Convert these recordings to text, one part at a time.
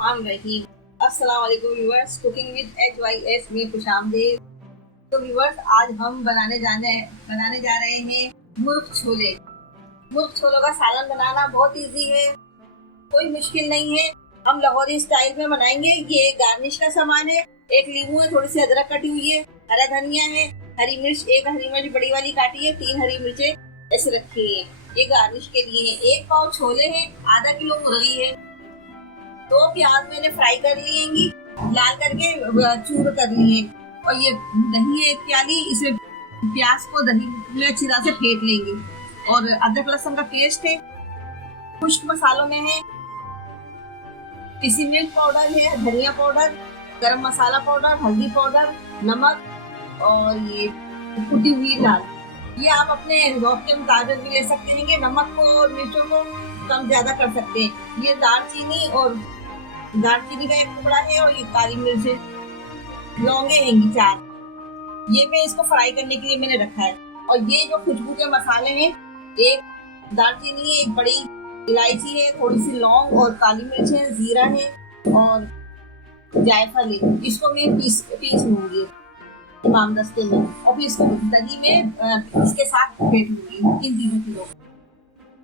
अस्सलाम वालेकुम viewers, cooking with HYS में खुशामदीद। तो व्यूअर्स, आज हम बनाने जा रहे हैं मुर्ग छोले। मुर्ग छोलों का सालन बनाना बहुत इजी है, कोई मुश्किल नहीं है। हम लाहौरी स्टाइल में बनाएंगे। ये गार्निश का सामान है। एक नींबू है, थोड़ी सी अदरक कटी हुई है, हरा धनिया है, हरी मिर्च, एक हरी मिर्च बड़ी वाली काटी है, 3 हरी मिर्चें ऐसे रखी है। ये गार्निश के लिए है। 1 पाव छोले हैं, आधा किलो मुर्गी है। 2 प्याज मैंने फ्राई कर लिए, लाल करके चूर कर लिए। और ये दही है 1 प्याली, इसे प्याज को दही में अच्छी तरह से फेंट लेंगे। और अदरक लहसुन का पेस्ट है। खुश्क मसालों में है पिसी मिर्च पाउडर है, धनिया पाउडर, गरम मसाला पाउडर, हल्दी पाउडर, नमक और ये कुटी हुई दाल। ये आप अपने ज़ौक़ के मुताबिक भी ले सकते हैं कि नमक को और मिर्चों को कम ज्यादा कर सकते हैं। ये दालचीनी का 1 टुकड़ा है और ये काली मिर्च है। लौंगे हैं 4। ये मैं इसको फ्राई करने के लिए मैंने रखा है। और ये जो खुशबू के मसाले हैं, 1 दालचीनी है, 1 बड़ी इलायची है, थोड़ी सी लौंग और काली मिर्च है, जीरा है और जायफल है। इसको मैं पीस लूंगी इमाम दस्ते में और फिर इसको दही में इसके साथ फेंट लूंगी इन तीनों किलो।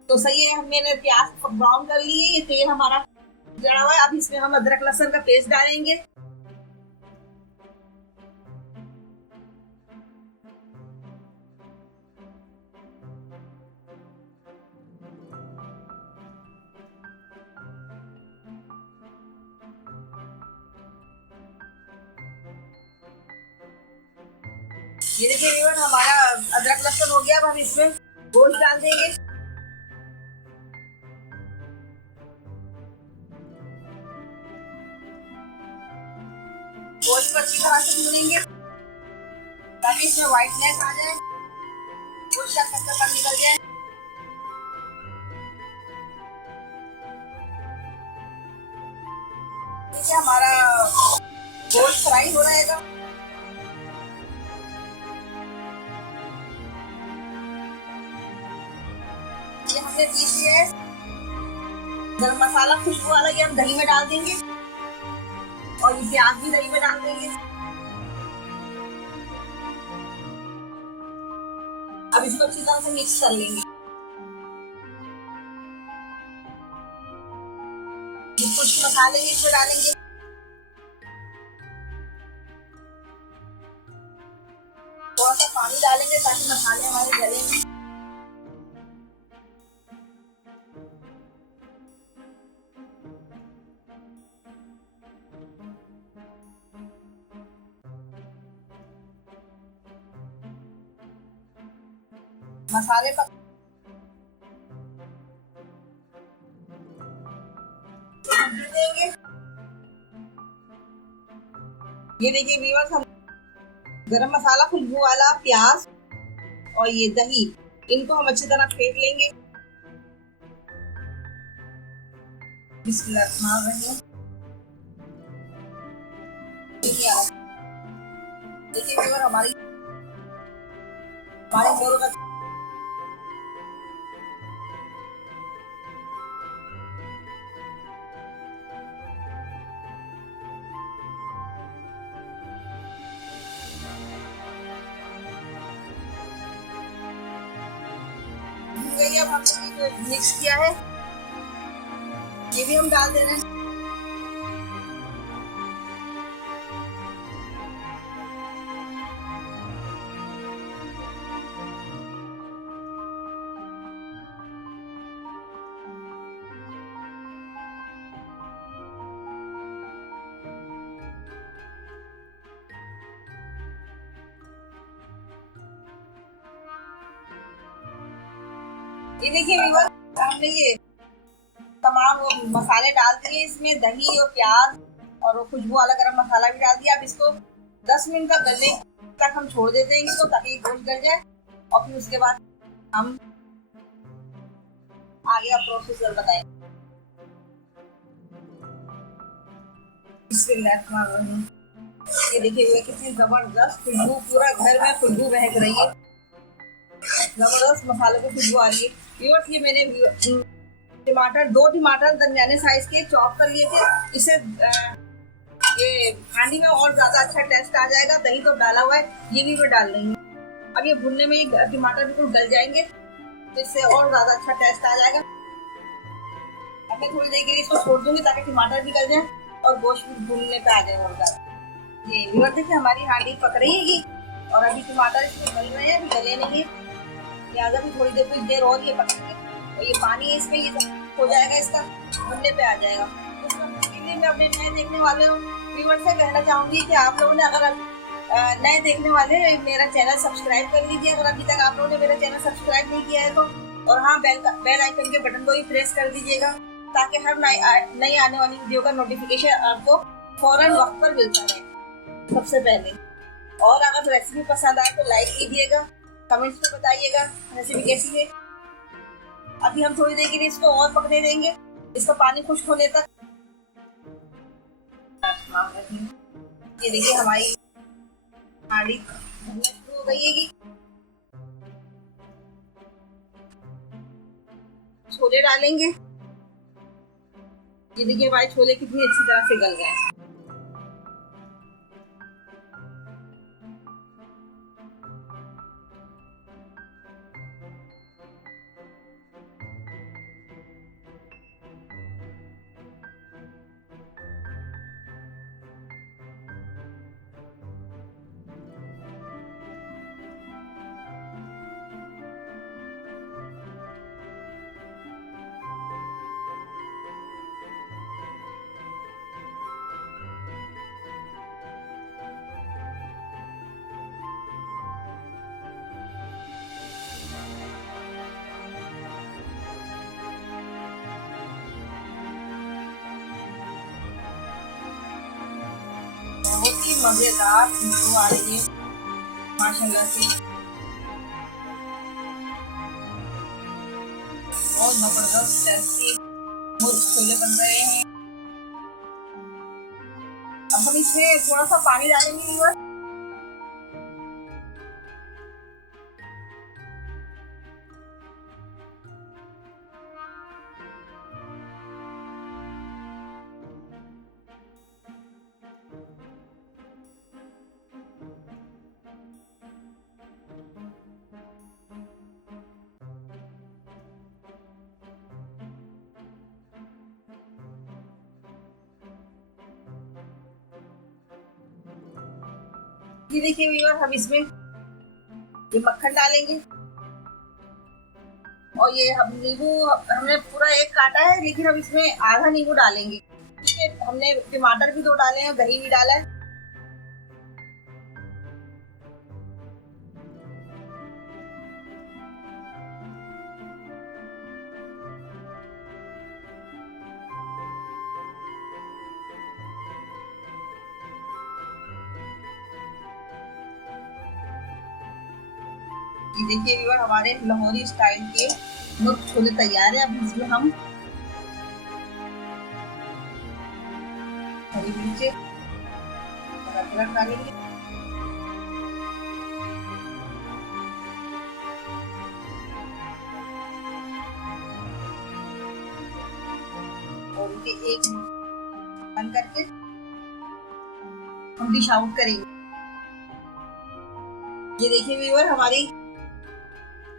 तो सही है, मैंने प्याज ब्राउन कर लिए। ये तेल हमारा जड़ा हुआ है। अब इसमें हम अदरक लहसुन का पेस्ट डालेंगे। ये देखिए व्यूअर, हमारा अदरक लहसुन हो गया। अब हम इसमें गोश्त डाल देंगे। गोश्त को अच्छी तरह से भूनेंगे ताकि इसमें व्हाइटनेस आ जाए, गोश्त का कच्चापन निकल जाए। देखिए हमारा गोश्त फ्राई हो रहेगा। ये हमने पीस लिया है। गरम मसाला खुशबू वाला ये हम दही में डाल देंगे और ये प्याज भी दही में डाल देंगे। अब इसको अच्छी तरह से मिक्स कर लेंगे। कुछ मसाले इसमें डालेंगे। थोड़ा सा पानी डालेंगे ताकि मसाले हमारे गले में। मसाले देंगे। ये देखिए व्यूअर्स, हम गरम मसाला, खुशबू वाला प्याज और ये दही, इनको हम अच्छी तरह फेंट लेंगे। बिस्मिल्लाह। देखिए व्यूअर, हमारी मुर्ग अब हमने मिक्स किया है, ये भी हम डाल दे रहे हैं। ये देखिए व्यूअर, हमने ये तमाम वो मसाले डाल दिए इसमें, दही और प्याज और खुशबू वाला गरम मसाला भी डाल दिया। अब इसको 10 मिनट तक गलने तक हम छोड़ देते हैं इसको, ताकि गोश्त गल जाए। और फिर उसके बाद हम आगे का प्रोसेस बताएं। ये देखिए हुए कितनी जबरदस्त खुशबू, पूरा घर में खुशबू महक रही है, जबरदस्त मसाले की खुशबू आ रही है। व्यूअर्स, ये मैंने टमाटर, 2 टमाटर दरमियाने साइज के चॉप कर लिए थे। इसे ये हांडी में और ज्यादा अच्छा टेस्ट आ जाएगा। दही तो डाला हुआ है, ये भी मैं डाल रही हूँ। अब ये भुनने में ये टमाटर बिल्कुल गल जाएंगे, तो इससे और ज्यादा अच्छा टेस्ट आ जाएगा। अब मैं थोड़ी देर के लिए इसको छोड़ दूंगी ताकि टमाटर भी गल जाए और गोश्त भी भूनने पे आ जाए और ज्यादा। ये व्यूअर देखिए हमारी हांडी पक रही है और अभी टमाटर इसमें गल रहे हैं, अभी गले नहीं है, लिहाजा भी थोड़ी देर कुछ देर और ये पकेंगे और ये पानी इसमें ये हो जाएगा, इसका भुनने पे आ जाएगा। उसके लिए मैं अपने नए देखने वाले व्यूअर से कहना चाहूंगी कि आप लोगों ने अगर नए देखने वाले मेरा चैनल सब्सक्राइब कर लीजिए अगर अभी तक आप लोगों ने मेरा चैनल सब्सक्राइब नहीं किया है तो, और हाँ बेल आइकन के बटन को भी प्रेस कर दीजिएगा ताकि हर नई आने वाली वीडियो का नोटिफिकेशन आपको फौरन वक्त पर मिलता रहे सबसे पहले। और अगर रेसिपी पसंद आए तो लाइक कीजिएगा, कमेंट्स में बताइएगा रेसिपी कैसी है। अभी हम थोड़ी देर के लिए इसको और पकने देंगे, इसका पानी खुश्क होने तक। ये देखिए हमारी हांडी शुरू हो गई है। छोले डालेंगे। ये देखिए हमारे छोले कितनी अच्छी तरह से गल गए हैं। बहुत ही मजेदार खुशबू आ रही है माशाल्लाह से, बहुत जबरदस्त टेस्टी मुर्ग छोले बन रहे हैं। अब हम इसमें थोड़ा सा पानी डालेंगे व्यूअर। ये देखिए व्यूअर हम इसमें ये मक्खन डालेंगे और ये हम नींबू हमने पूरा एक काटा है लेकिन हम इसमें आधा नींबू डालेंगे क्योंकि हमने टमाटर भी 2 डाले हैं और दही भी डाला है। ये देखिए व्यूअर हमारे लाहौरी स्टाइल के मुर्ग छोले तैयार है। अब इसमें हम हरी मिर्च अदरक डालेंगे, और इसे एक बंद करके हम डिश आउट करेंगे। ये देखिए व्यूअर हमारी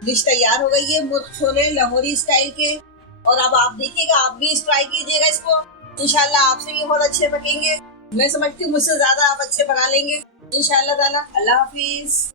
डिश तैयार हो गई है मुर्ग छोले लाहौरी स्टाइल के। और अब आप देखिएगा, आप भी ट्राई कीजिएगा इसको, इंशाल्लाह आपसे भी बहुत अच्छे पकेंगे। मैं समझती हूँ मुझसे ज्यादा आप अच्छे बना लेंगे इंशाल्लाह ताला। अल्लाह हाफिज।